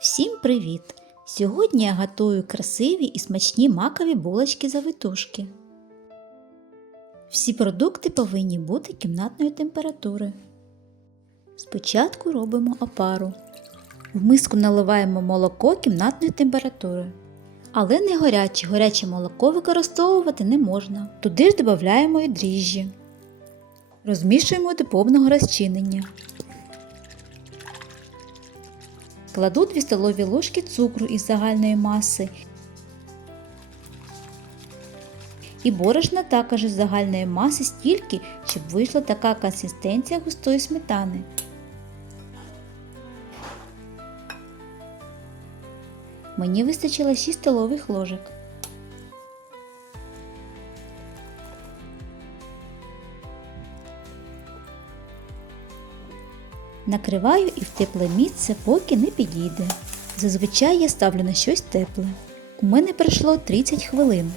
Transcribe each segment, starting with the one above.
Всім привіт! Сьогодні я готую красиві і смачні макові булочки завитушки. Всі продукти повинні бути кімнатної температури. Спочатку робимо опару. В миску наливаємо молоко кімнатної температури. Але не гаряче, гаряче молоко використовувати не можна. Туди ж додаємо і дріжджі. Розмішуємо до повного розчинення. Кладу 2 столові ложки цукру із загальної маси. І борошна також із загальної маси стільки, щоб вийшла така консистенція густої сметани. Мені вистачило 6 столових ложок. Накриваю і в тепле місце, поки не підійде. Зазвичай я ставлю на щось тепле. У мене пройшло 30 хвилин.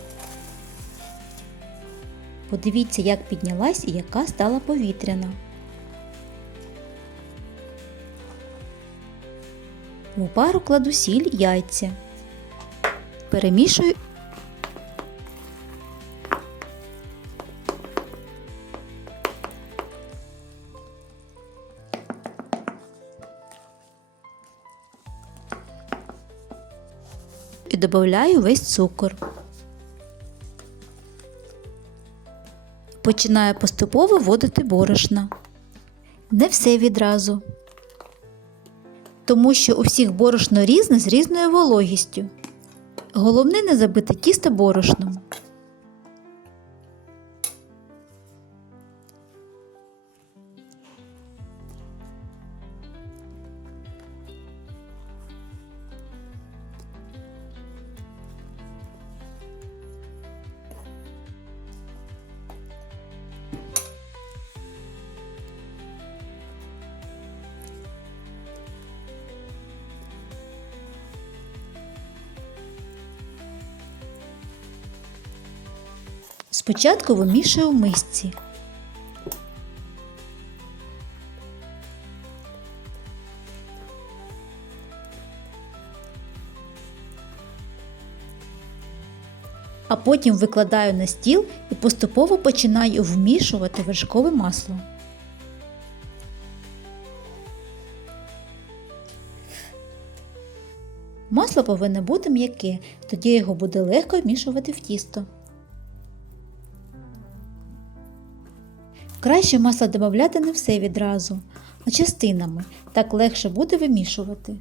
Подивіться, як піднялась і яка стала повітряна. У пару кладу сіль яйця. Перемішую додаю весь цукор. Починаю поступово вводити борошна. Не все відразу. Тому що у всіх борошно різне з різною вологістю. Головне не забити тісто борошном. Спочатку вимішую в мисці. А потім викладаю на стіл і поступово починаю вмішувати вершкове масло. Масло повинно бути м'яке, тоді його буде легко вмішувати в тісто. Краще масло додати не все відразу, а частинами, так легше буде вимішувати.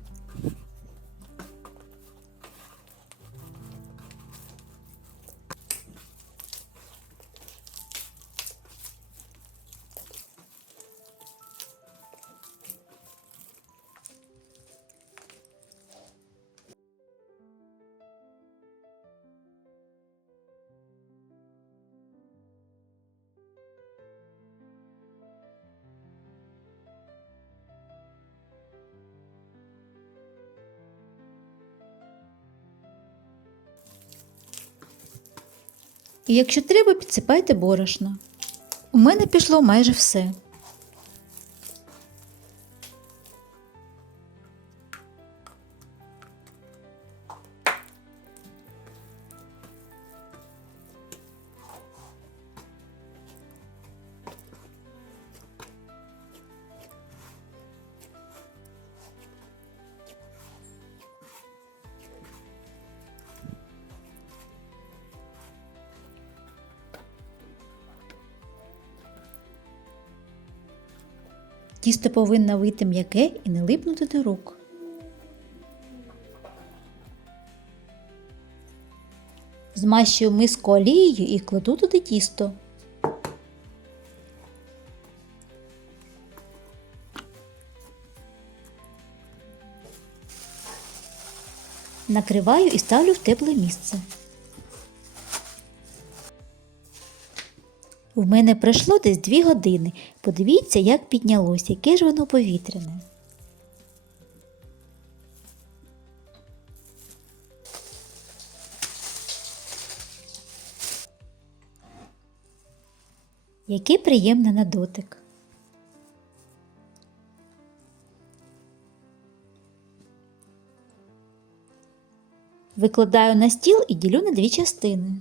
І якщо треба, підсипайте борошно. У мене пішло майже все. Тісто повинно вийти м'яке і не липнути до рук. Змащую миску олією і кладу туди тісто. Накриваю і ставлю в тепле місце. У мене пройшло десь 2 години. Подивіться, як піднялось, яке ж воно повітряне. Яке приємне на дотик. Викладаю на стіл і ділю на дві частини.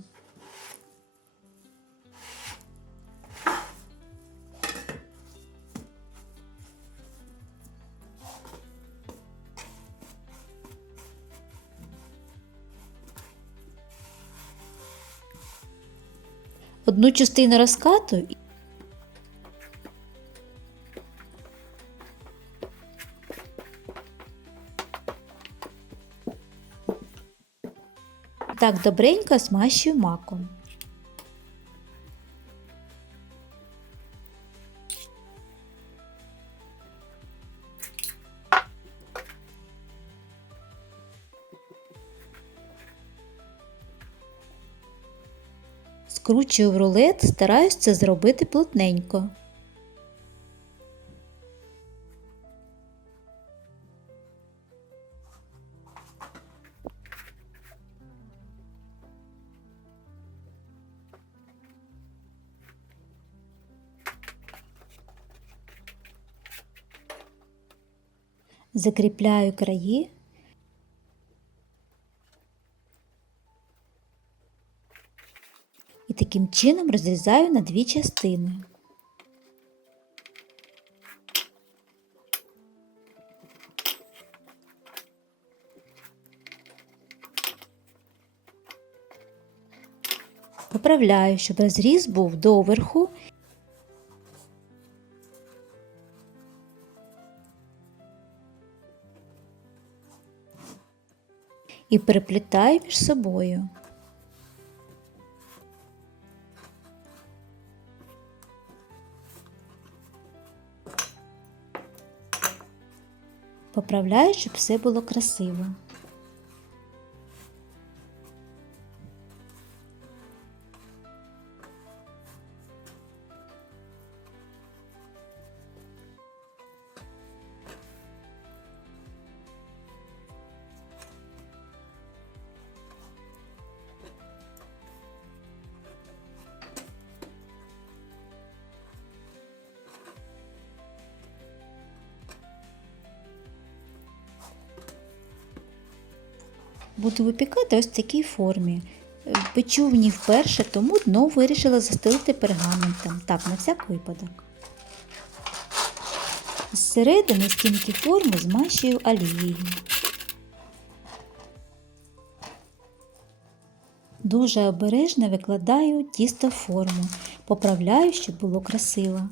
Одну частину розкатую Так добренько смащую маком. Скручую в рулет, стараюсь це зробити плотненько. Закріпляю краї. І таким чином розрізаю на дві частини. Поправляю, щоб розріз був доверху і переплітаю між собою. Поправляю, щоб все було красиво. Буду випікати ось в такій формі. Е, Печу в ній вперше, тому дно вирішила застелити пергаментом. Так, на всяк випадок. Зсередини стінки форми змащую олією. Дуже обережно викладаю тісто в форму, поправляю, щоб було красиво.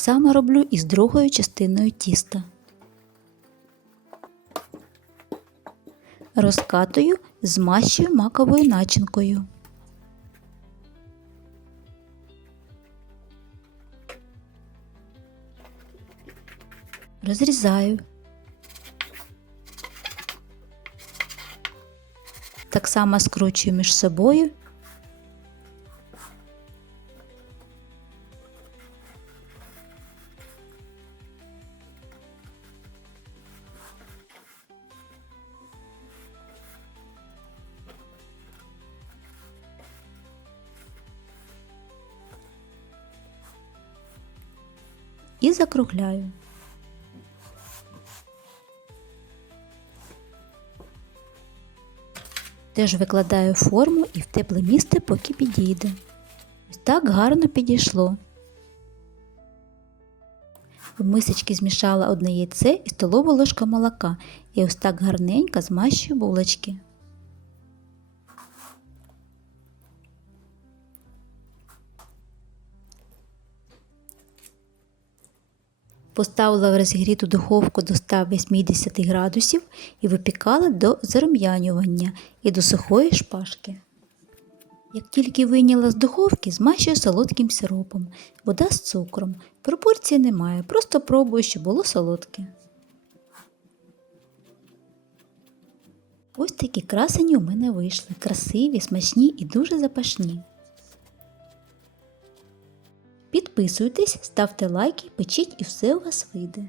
Само роблю і з другою частиною тіста. Розкатую, змащую маковою начинкою. Розрізаю. Так само скручую між собою і закругляю. Теж викладаю форму і в тепле місце, поки підійде. Ось так гарно підійшло. В мисочки змішала одне яйце і столова ложка молока і ось так гарненько змащую булочки. Поставила в розігріту духовку до 180 градусів і випікала до зарум'янювання і до сухої шпажки. Як тільки вийняла з духовки, змащую солодким сиропом, вода з цукром. Пропорції немає, просто пробую, щоб було солодке. Ось такі красені у мене вийшли. Красиві, смачні і дуже запашні. Підписуйтесь, ставте лайки, печіть і все у вас вийде.